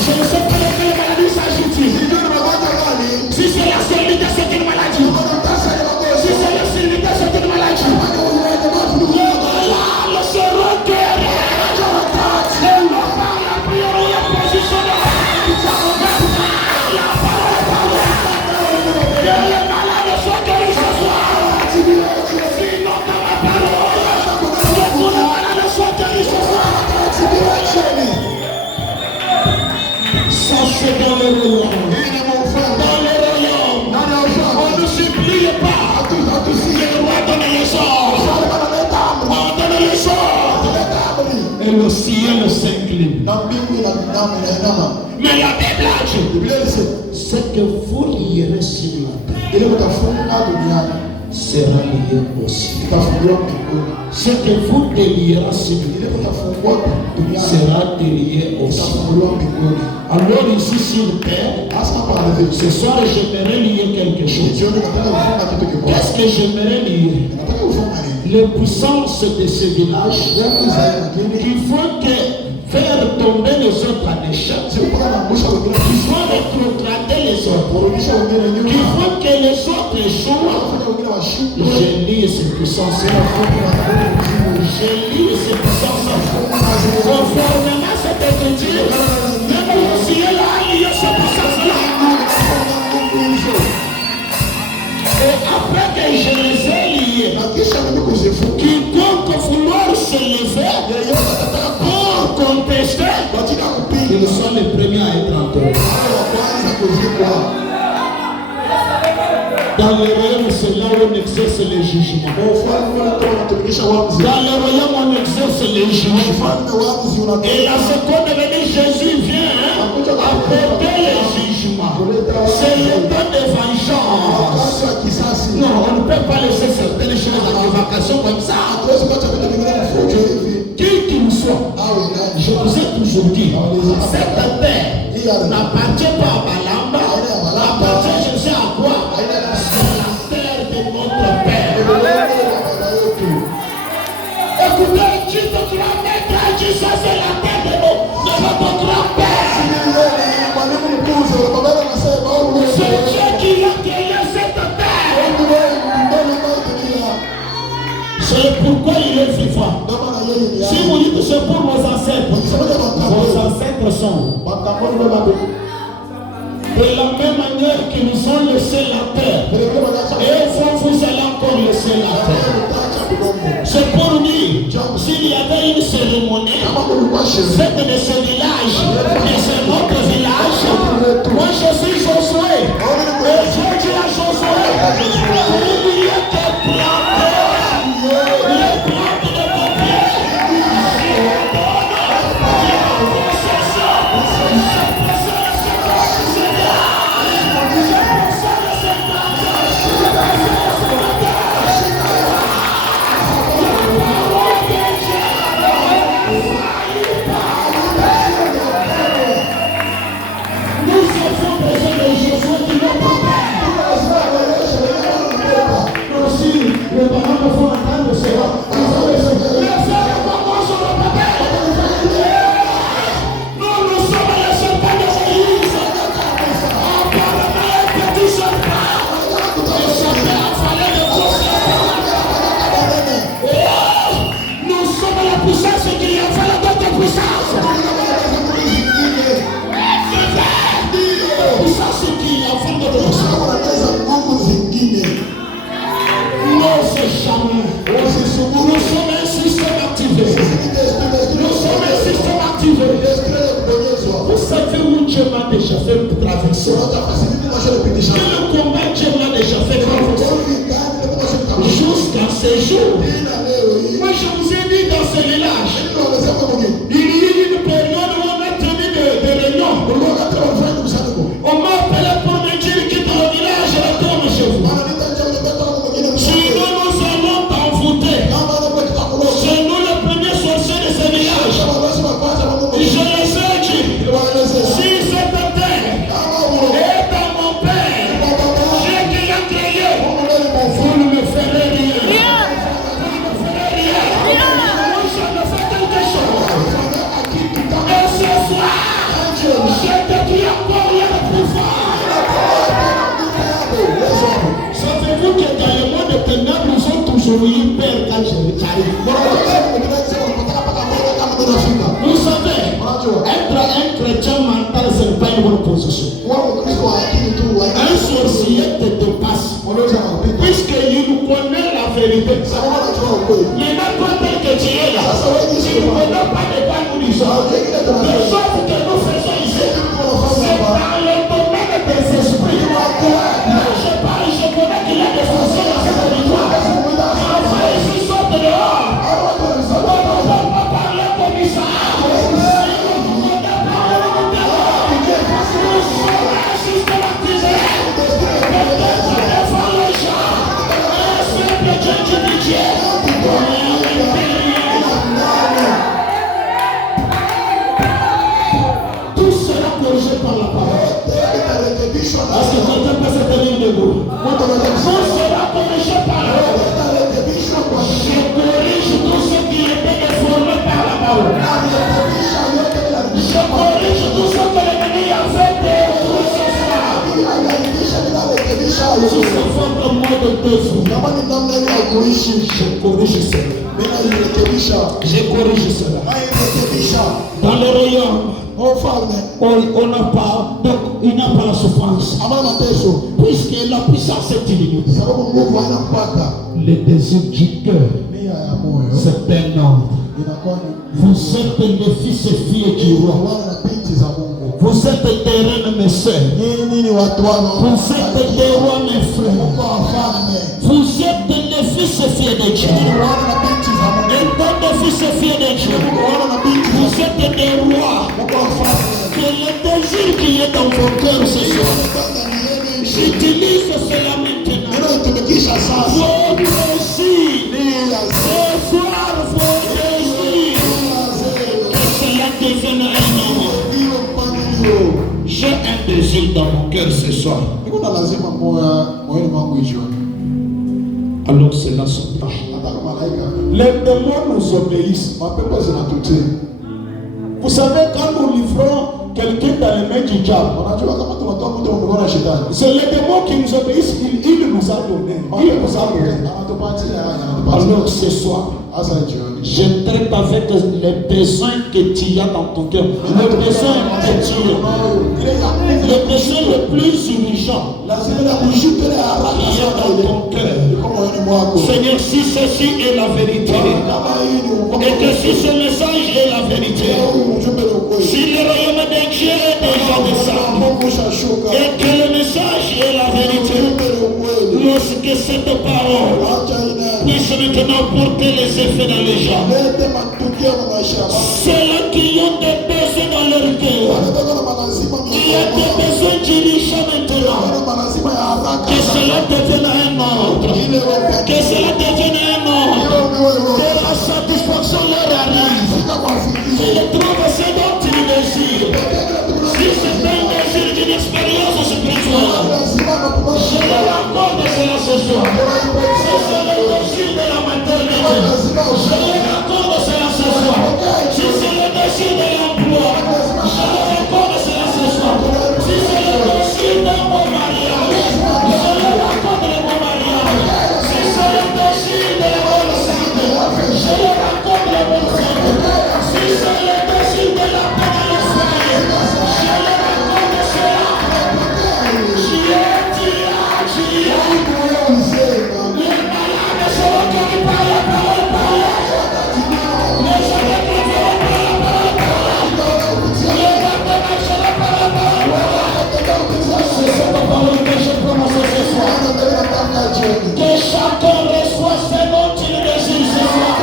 Je ne sais pas de quelle maladie s'agit-il. Si c'est la stérilité, c'est une maladie. Si c'est la stérilité, c'est une maladie. Les malades seront guéris. Et non par la prière ou la position de la parole. Que les malades soient guéris ce soir. Sinon dans la parole. Que tous les malades soient guéris ce soir. Ça c'est dans le royaume. Dans le royaume. On ne supplie pas. Le roi donne les sorts. On donne les sorts. Et le ciel s'incline. Mais la Bible a dit, ce que vous lierez sur la terre sera lié au ciel. Ce que vous délierez sur la terre sera délié au ciel. Alors ici sur terre, ce soir j'aimerais lier quelque chose. Qu'est-ce que j'aimerais lier? Les puissances de ce village qui font que faire tomber les autres en échec, qui font rétrograder les autres, qui font que les autres échouent. Je lis ces puissances. Je lis ces puissances. Conformément à cette écriture, même le ciel a lié ces puissances-là. Et après que je les ai liés, quiconque vouloir se lever pour contester, ils sont les premiers à être enterrés. Dans le royaume, c'est là où on exerce les jugements. Dans le royaume, on exerce les jugements. Et la seconde venue, Jésus vient apporter les jugements. C'est le temps de vengeance. Non, on ne peut pas laisser certaines choses en évocation comme ça. Qui qu'il soit, je vous ai toujours dit, cette terre n'appartient pas à Balamba, appartient, je sais à quoi? C'est la terre de notre Père. Tu te dois mettre à Dieu, ça c'est la tête de notre grand-père. C'est Dieu qui a créé cette terre. C'est pourquoi il est vivant. Si vous dites que c'est pour vos ancêtres sont. De la même manière qu'ils nous ont laissé la terre, et vous allez encore laisser la terre. C'est pour dire, s'il y avait une cérémonie, faite de ce village, et c'est notre village, moi je suis Josué, et Dieu dit à Josué, il y a des plantes, les plantes de mon pied, vous savez où Dieu m'a déjà fait traverser. Le combat Dieu m'a déjà fait traverser. Jusqu'à ce jour. Moi je vous ai dit dans ce village, il y a eu une période où on a tenu des réunions. On m'a appelé pour me dire quitte le village et retourne chez vous. Sinon nous allons t'envoûter. C'est nous les premiers sorciers de ce village. Je les ai dit, si cette terre est dans mon père, Dieu qui l'a créé, vous ne me ferez rien. Vous ne me ferez rien. Moi je me fais quelque chose. Et ce soir, je te dis encore il y a le pouvoir. Savez-vous que dans le monde de ténèbres, nous sommes toujours eu peur quand j'arrive. Vous savez, être un chrétien mental, ce n'est pas une bonne position. Un sorcier te dépasse. Puisqu'il nous connaît la vérité. Mais même pas tel que tu es là. Tu ne connais pas de quoi nous disons. Les choses que nous faisons ici, c'est dans le domaine des esprits. Je parle, je connais qu'il y a des sorciers dans cette territoire. Enfin, ici sortent dehors. On ne peut pas parler comme ça. Tout sera corrigé par la parole. Est-ce que quelqu'un peut se tenir debout? Tout sera corrigé par la parole. Je corrige tout ce qui était déformé par la parole. Je corrige tout ce que l'ennemi a fait pour ce soir. Si c'est votre mode de défaut, je corrige cela. Je corrige cela. Dans le royaume, on n'a pas, donc il n'a pas la souffrance. Puisque la puissance est illimitée. Le désir du cœur, c'est un ordre. Vous êtes les fils et filles du roi. Vous êtes des reines, mes soeurs. Vous êtes des rois, mes frères. Vous êtes les fils et filles de Dieu. Et tant de fils et filles de Dieu, vous êtes des rois. Que le désir qui est dans vos cœurs ce soir, j'utilise cela maintenant. Vos désirs, ce soir, vos désirs, que cela devienne un homme. J'ai un désir dans mon cœur ce soir. Alors cela s'opère. Les démons nous obéissent. Vous savez, quand nous livrons quelqu'un dans les mains du diable, c'est les démons qui nous obéissent. Il nous a donné. Il nous a donné. Alors ce soir, je traite avec les besoins que tu as dans ton cœur. Le besoin le besoin le plus urgent qui est dans ton cœur. Seigneur, si ceci est la vérité, et que si ce message est la vérité, si le royaume de Dieu est déjà descendu, et que le message est la vérité, lorsque cette parole puisse maintenant porter les effets dans les gens, ceux qui ont des besoins dans leur cœur, qui ont des besoins dirigeants maintenant, que cela devienne un ordre, que cela devienne un ordre, que la satisfaction leur arrive, qu'ils trouvent ce dont ils désirent. Si c'est un désir d'une expérience spirituelle, je leur accorde cela ce soir. Si c'est le désir de la maternité, je leur accorde cela ce soir. Si c'est le désir de l'emploi, je leur accorde cela ce soir. Si c'est le désir d'un bon mariage, je leur accorde le bon mariage. Si c'est le désir de la bonne santé, je leur accorde la bonne santé. Si c'est le désir de la paix dans l'esprit, je leur accorde cela. Les malades seront guéris par la parole, par la les aveugles verront par la parole, les aveugles seront par la parole. C'est cette parole que je prononce ce soir. Que chacun reçoive ce dont il désire ce soir.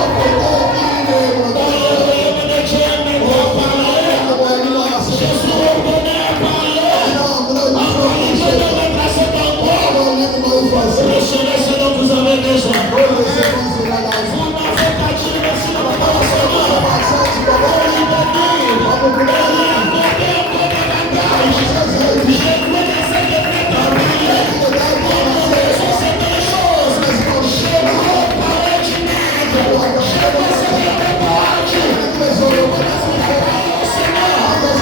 Dans le royaume de Dieu, ne doit parler. Jésus revenait à parler. Afin de mettre à cet endroit. Recevez ce dont vous avez besoin. Vous n'avez qu'à dire merci à votre Seigneur. Pour lui bénir. Pour lui accorder encore davantage. Je veux que cette fête en prière. Pour nous résoudre certaines choses. Je veux parler du monde. Je veux se faire pour Dieu. Pour nous faire au Seigneur. Pour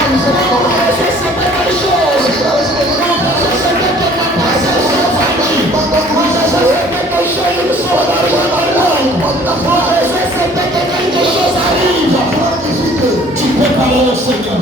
nous résoudre certaines choses. Pour nous résoudre certaines passages de la famille. Pour nous résoudre quelque chose sur l'argent dans le monde. Pour résoudre quelque chose arrive. Tu peux parler au Seigneur.